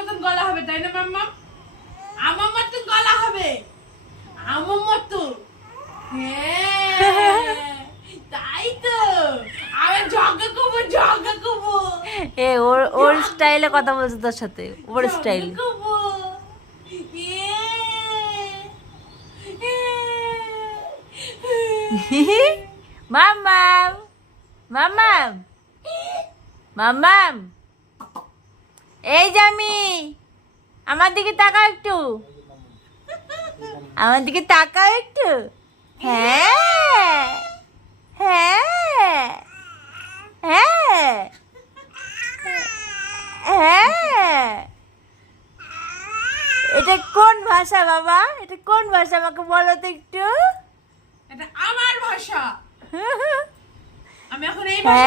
মতন গলা হবে, তাই না মাম্মা? আমার মতন গলা হবে, আমার মতো। হ্যাঁ তাই তো, আমি ঝগড়া করবো, ঝগড়া করবো। ওর স্টাইলে কথা বলছে তোর সাথে, ওর স্টাইল। মাম্মাম মাম্মাম মাম্মাম, এই যে আমি, আমার দিকে তাকাও একটু, আমার দিকে তাকাও একটু। হ্যাঁ হ্যাঁ হ্যাঁ হ্যাঁ। এটা কোন ভাষা বাবা? এটা কোন ভাষা আমাকে বলো তো একটু। এটা আমার ভাষা, আমি এখন এই ভাষা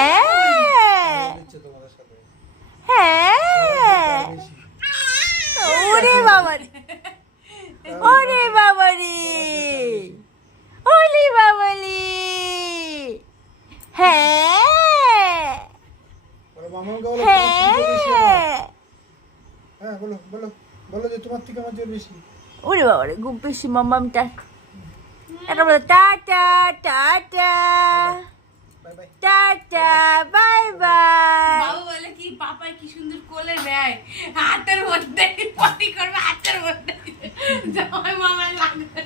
হ্যাঁ হ্যাঁ। ওরে বাবা রে, ওরে বাবা রে, ওরে বাবা রে। হ্যাঁ হ্যাঁ। হ্যাঁ বলো বলো বলো যে তোমার থেকে আমার জোর বেশি। ওরে বাবা রে, খুব বেশি মাম্মাম। একটা বলো tata tata bye bye. Tata bye bye. বাবু বলে কি পাপায় কি সুন্দর কোলে দেয়, হাতের মধ্যে পটি করবে, হাতের মধ্যে জামাই মামার লাগবে।